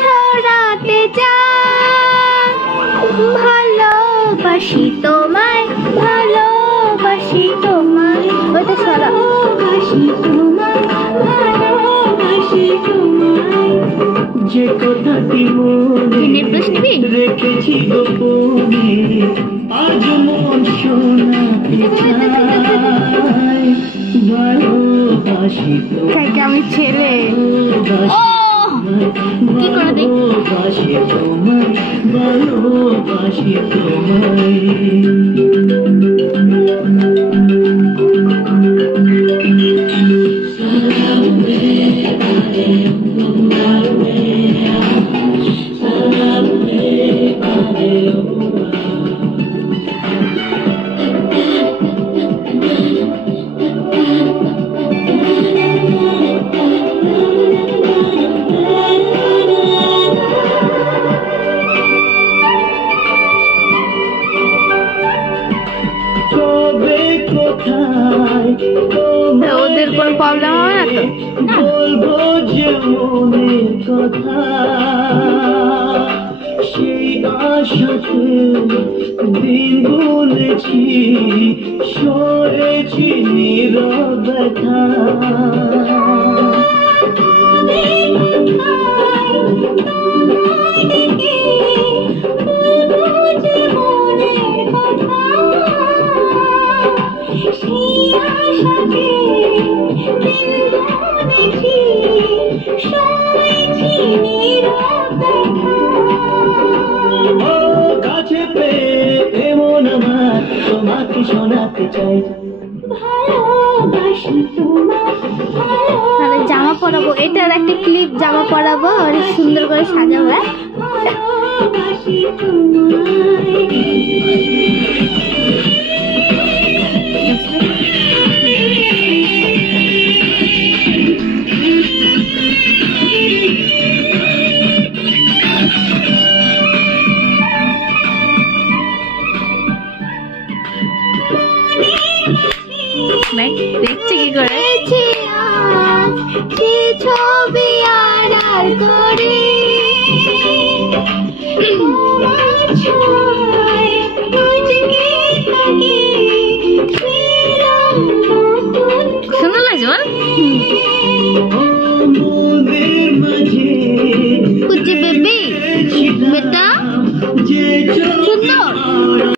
ছড়াতে চাই। ভালোবাসি তোমায়, ভালোবাসি তোমায়, ওইটা ছড়া। ভালোবাসি তোমায়, ভালোবাসি তোমায়, যে কথাটি মনে রেখেছি গোপনে, আজ মন শোনাতে চাই। ভালোবাসি তোমায়, আমি ছেলে কি করে দেখি। ভালোবাসি তোমায়, ভালোবাসি তোমায়। ওদের কোন প্রবলেম হবে না তো? বলবো যে মনের কথা, সেই আশাতে দিন বলেছি, সরেছি নীরবতা। কাছে পেয়ে এমন আমার তোমাকে শোনাতে চাই। জামা পরাবো, এটার একটা ক্লিপ জামা পরাবো, অনেক সুন্দর করে সাজাবো। দেখছি কি করে ছবি আর করে